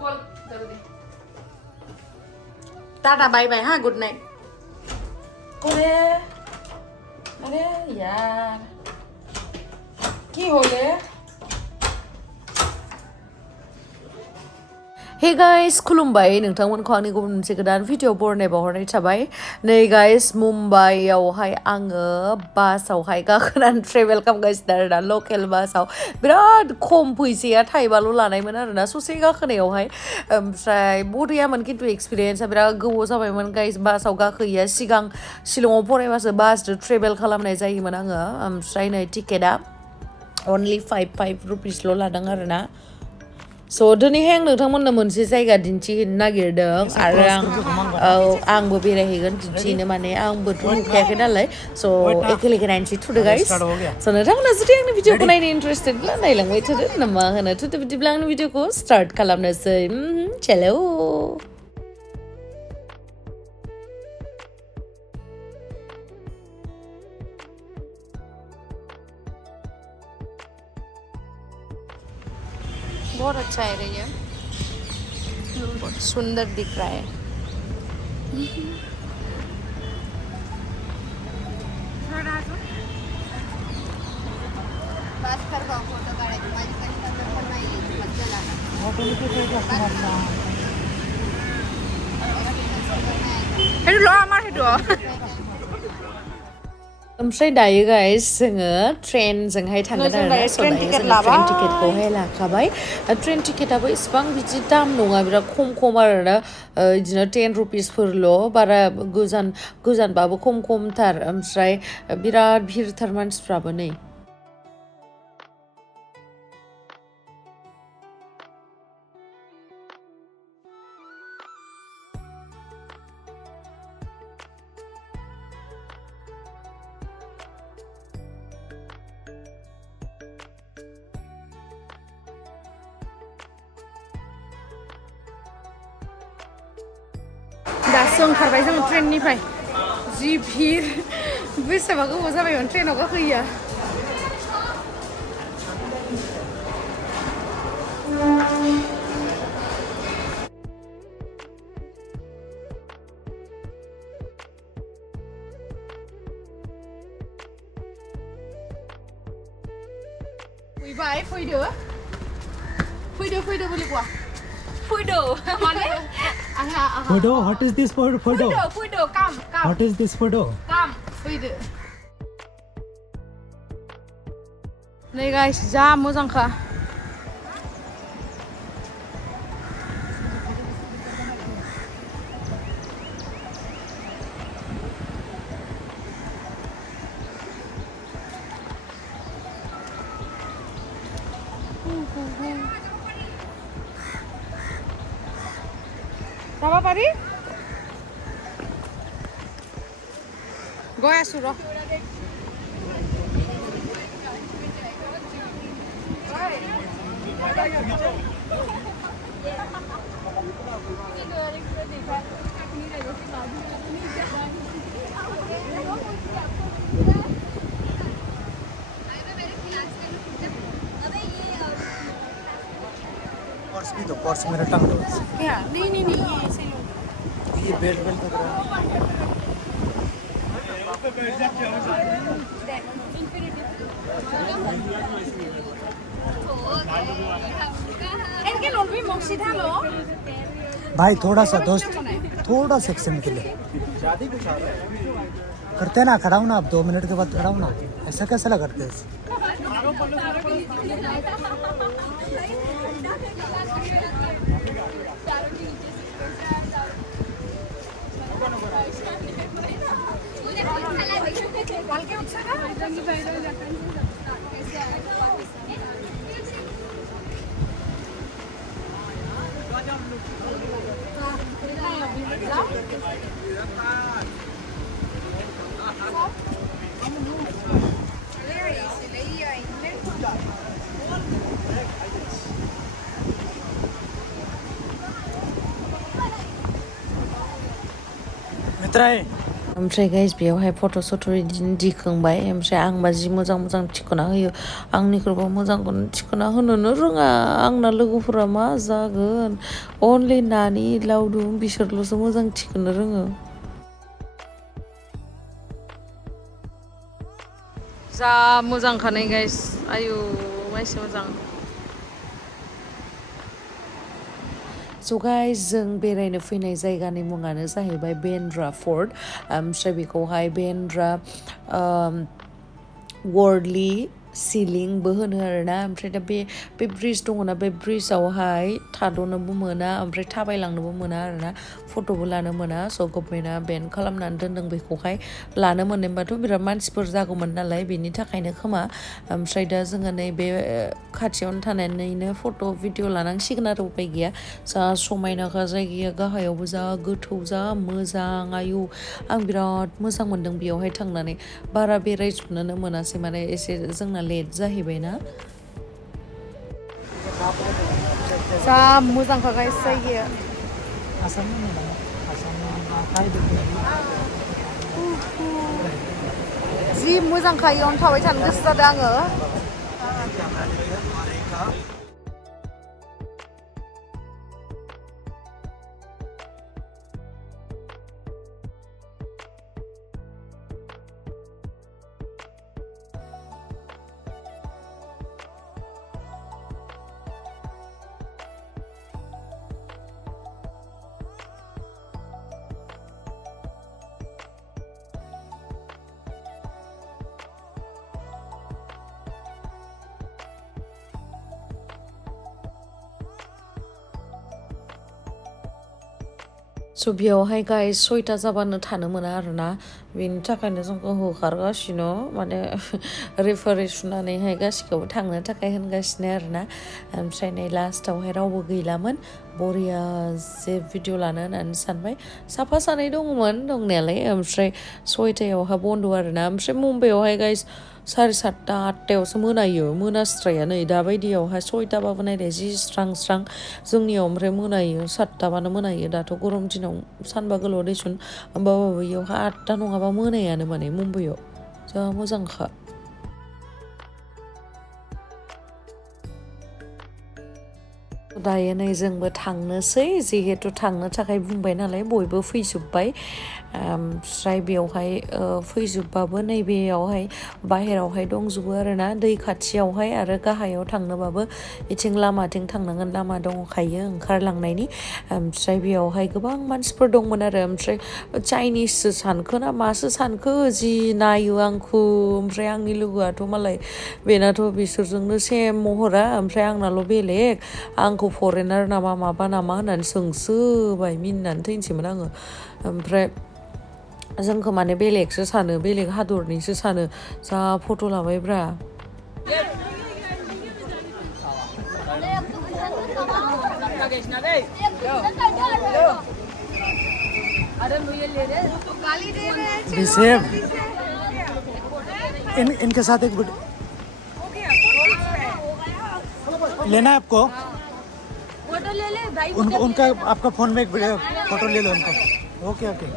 बोल जल्दी tata bye बाय हाँ गुड नाइट अरे अरे यार की होले Hey guys, Khulumbai, nwngthang आंनि गुबुन मोनसे गोदान भिडिअ बरनाय बावहरनाय थाबाय नै गाइस मुम्बाइआवहाय आङो बासावहाय गाखोनानै ट्रेभेल खालामगासिनो आरोना लकेल बासाव बिराद खम फैसाया थाइबाल' लानायमोन आरोना ससे गाखोनायावहाय ओमफ्राय बरियामोन खिन्थु एक्सपिरियेन्सआ बिराद गोबाव जाबायमोन गाइस बासाव गाखोयैया सिगां शिलंआव फरायबासो बासजों ट्रेभेल खालामनाय जायोमोन आङो ओमफ्राय नै टिकेटआ अनलि 5 रुपिसल' लादों आरोना स' दिनैहाय आं नोंथांमोननो मोनसे जायगा दिन्थिहैनो नागिरदों आरो आंबो बेरायहैगोन दिन्थिहैनो माने आंबोथ' नुखायाखै नालाय स' एखे लेखे नायनोसै थुदो गाइस स' नोंथांमोना जुदि आंनि भिडिअखौ नायनो इन्टारेस्टेडब्ला नायलांबाय थादो ना मा होनो थुदो बिदिब्ला आंनि भिडिअखौ स्टार्ट खालामनोसै चलो बहुत अच्छा है ये बहुत सुंदर दिख रहा है बस कर फोटो काढायची माझी कस्टमर पण नाही मज्जा लागणार हेडु ल आमार हेडु ओमफ्राय दायो गाइस जोङो ट्रेनजोंहाय थांगोन आरोना ट्रेन टिकेटखौहाय लाखाबाय ट्रेन टिकेटाबो इसिबां बिदि दाम नङा बिराद खम आरोना बिदिनो 10 रुपिसफोरल' बारा गोजानबाबो खमथार ओमफ्राय बिराद भिरथार मानसिफ्राबो नै दासो ओंखारबाय जों ट्रेननिफ्राय जि भिर बेसेबा गोबाव जाबायमोन ट्रेनाव गाखोयैया फैबाय फैदो बोलि गवा फैदो माने Photo? What is this for photo? Photo, come. What is this photo? Come, fैदो नै गाइस जा मोजांखा Apa Pari? Gaya suruh. Purse भी दो पर्स मेरा टंग दो क्या नहीं ये ऐसे लो ये बेल्ट लग रहा है इनके लोग भी मोक्सीधा लो भाई थोड़ा सा दोस्त थोड़ा सा सेक्शन के लिए करते ना खड़ा हूँ ना अब 2 मिनट के बाद खड़ा हूँ ना ऐसा कैसे लगा करते हैं मित्र ओमफ्राय गाइस बेयावहाय फट' सट' बिदिनो दिखांबाय ओमफ्राय आंबा जि मोजां मोजां थिखोना होयो आंनिख्रुइबा मोजांखौनो थिखोना होनोनो रोङा आंना लोगोफोरा मा जागोन अनलि नानि लावदुम बिसोरल'सो मोजां थिखोनो रोङो जा मोजांखानाय गाइस आयु माइसि मोजां स' गाइस जों बेरायनो फैनाय जायगानि मुङानो जाहैबाय बेन्द्रा फर्ट ओमफ्राय बेखौहाय बेन्द्रा वर्डलि सिलिंबो होनो आरोना ओमफ्राय दा बे ब्रिज दङना बे ब्रिजआवहाय थाद'नोबो मोना ओमफ्राय थाबायलांनोबो मोना आरोना फट'बो लानो मोना स' गभर्नमेन्टआ बेन खालामनानै दोनदों बेखौहाय लानो मोननायबाथ' बिराद मानसिफोर जागौमोन नालाय बेनि थाखायनो खोमा ओमफ्राय दा जोङो नैबे खाथियावनो थानानैनो फट' भिडिअ लानांसिगोन आरो उपाय गैया जा समायनाखा जायगाया गाहायावबो जा गोथौ जा मोजां आयु आं बिराद मोजां मोनदों बेयावहाय थांनानै बारा बेरायजोबनोनो मोनासै माने एसे जोंना लेट जाहैबायना जा मोजांखा गाइस जायगाया जि मोजांखा इयावनो थाबाय थानो गोसो जादों आङो स' बेयावहाय गाइस 6टा जाबानो थानो मोना आरोना बेनि थाखायनो जोंखौ होखारगासिनो माने रेफारि सुनानैहाय गासिखौबो थांनो थाखाय होनगासिनो आरोना ओमफ्राय नै लास्टावहाय रावबो गैलामोन बरिया जे भिडिअ लानो होननानै सानबाय साफा सानै दङमोन दंनायालाय ओमफ्राय 6टायावहा बन्द' आरोना ओमफ्राय मुम्बाइआवहाय गाइस 7:30 8टायावसो मोनायो मोनास्राया नै दाबायदियावहाय 6टाबाबो नायलाय जि स्रां स्रां जोंनियाव ओमफ्राय मोनायो 7टाबानो मोनायो दाथ' गरम दिनाव सानबा गोलाव दैसुन होमबाबो बेयावहाय 8टा नङाबा मोनायानो माने मुम्बाइआव जा मोजांखा दायो नै जोंबो थांनोसै जिहेतु थांनो थाखाय बुंबाय नालाय बयबो फैजोब्बाय ओमफ्राय बेयावहाय फैजोबबाबो नैबेयावहाय बाहेरावहाय दंजोबो आरोना दै खाथियावहाय आरो गाहायाव थांनोबाबो इथिं लामाथिं थांनांगोन लामा दंखायो ओंखारलांनायनि ओमफ्राय बेयावहाय गोबां मानसिफोर दंमोन आरो ओमफ्राय चाइनिससो सानखो ना मासो सानखो जि नायो आंखौ ओमफ्राय आंनि लोगोआथ' मालाय बेनाथ' बिसोरजोंनो सेम महरा ओमफ्राय आंनाल' बेलेग आंखौ फरेनार नामा माबा नामा होननानै सोंसोबाय मिनिनानै थैनोसैमोन आङो ओमफ्राय जोंखौ माने बेलेगसो सानो बेलेग हादरनिसो सानो जा फट' लाबायब्रा इनके साथ एक लेना है आपको फोटो ले ले भाई उनका आपका फोन में एक फोटो ले लो उनको ओके ओके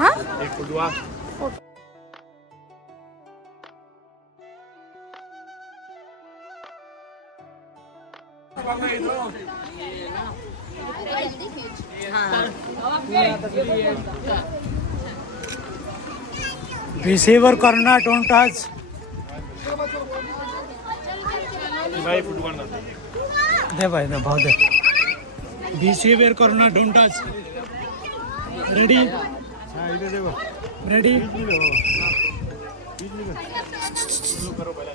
हाँ एक फोटो रिसीवर करना डोंट टच भाई फोटो करना दे भाई दे बहुत दे बिहेवियर करना डोंट टच रेडी हां इधर देखो रेडी करो पहले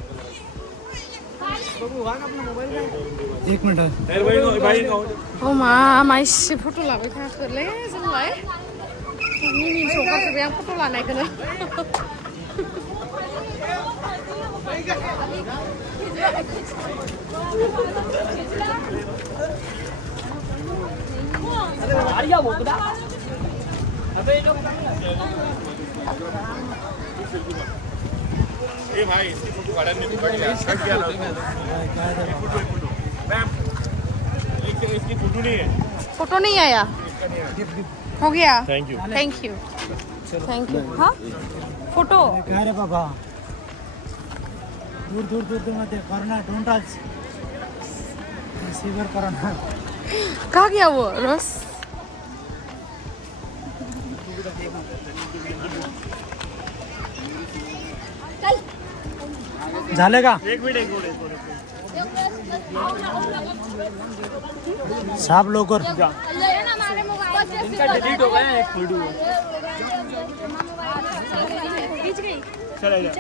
एक मिनट औ मा माइसि फट' लाबाय थाखोलै जोंलाय मिनिनो सौखाजोब्बाय आं फट' लानायखौनो ए भाई इसकी फोटो गार्डन में कट गया ना फोटो मैम एक इसकी फोटो नहीं है फोटो नहीं आया हो गया थैंक यू थैंक यू हाँ फोटो क्या रे बाबा दूर दूर दूर दूर मत corona don't touch sewer corona कहाँ गया वो रोस झाले का एक मिनट साहब लोग और इनका डिलीट हो गया एक फोटो चला जा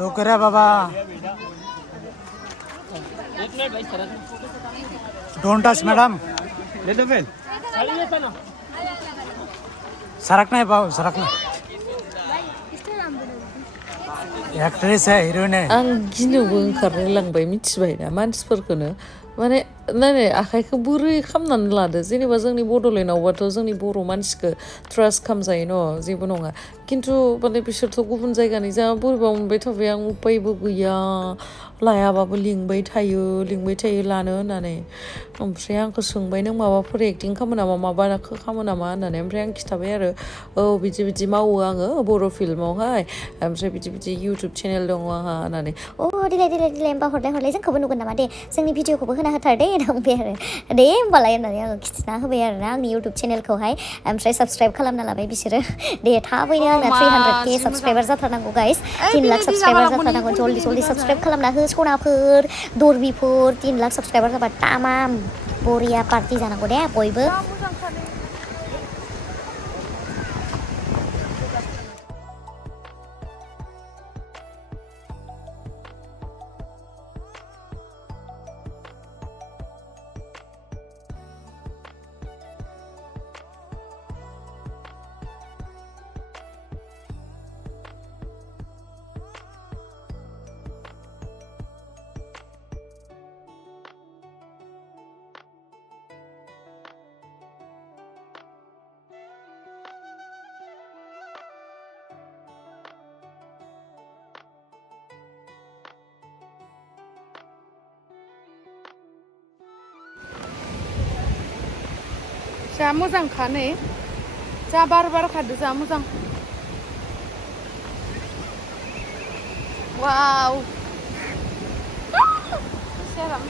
लोग करे बाबा डोंट टच मैडम ले दो फिर सरक नहीं पाओ सरक नहीं एक्ट्रेस है हीरोइन है आं गिनोबो ओंखारलायलांबाय मिथिबाय ना मानसिफोरखौनो माने नानै आखाइखौ बोरै खालामनानै लादो जेनेबा जोंनि बड'लेण्डआवबाथ' जोंनि बर' मानसिखौ ट्रास्ट खालामजायो न' जेबो नङा खिन्थु माने बिसोरथ' गुबुन जायगानि जा बोरैबा मोनबाय थाबाय आं उपायबो गैया लायाबाबो लिंबाय थायो लानो होननानै ओमफ्राय आंखौ सोंबाय नों माबाफोर एक्टिं खालामो नामा माबाखौ खालामो नामा होननानै ओमफ्राय आं खिथाबाय आरो औ बिदि मावो आङो बर' फिल्मावहाय ओमफ्राय बिदि इउटुब चेनेल दङ आंहा होननानै दिलाय होमबा हरलाय जोंखौबो नुगोन नामा दे जोंनि भिडिअखौबो होना होथार दे होनबाय आरो दे होमबालाय होननानै आङो खिथिना होबाय आरो ना आंनि इउटुब चेनेलखौहाय ओमफ्राय साबस्क्राइब खालामना लाबाय बिसोरो दे थाबैनो आंना 300k साबस्क्राइबार जाथारनांगौ गाइस 3 लाख साबस्क्राइबार जाथारनांगौ जल्दि साबस्क्राइब खालामना हो सनाफोर दरबिफोर 3 लाख साबस्क्राइबार जाबा तामाम बरिया पार्टि जानांगौ दे बयबो जा मोजांखा नै जा बार खादो जा मोजां वाव सेराम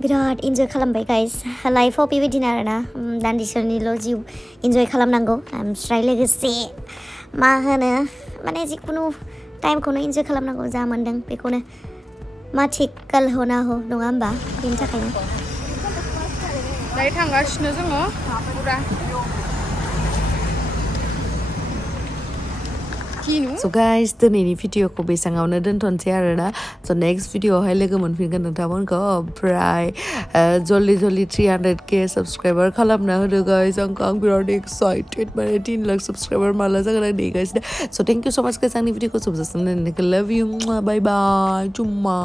बिराद इन्जय खालामबाय गाइस लाइफआव बेबायदिनो आरोना दान्दिसेनिल' जिउ इन्जय खालामनांगौ ओमफ्राय लोगोसे मा होनो माने जिखुनु टाइमखौनो इन्जय खालामनांगौ जा मोन्दों बेखौनो मा थिक काल हना हो नङा होमबा बेनि थाखायनो दायो थांगासिनो जोङो पुरा So guys, दिनैनि भिडिअखौ बेसाङावनो दोनथ'नोसै आरोना so next भिडिअआवहाय लोगो मोनफिनगोन नोंथांमोनखौ ओमफ्राय जल्दि 300k साबस्क्राइबार खालामना होदो गाइस आं बिराद एक्साइटेड माने 3 लाख साबस्क्राइबार माला जागोन आं नेगासिनो so thank you so much guys आंनि भिडिअखौ जोबजासिम नायनायखौ love you bye bye चुम्मा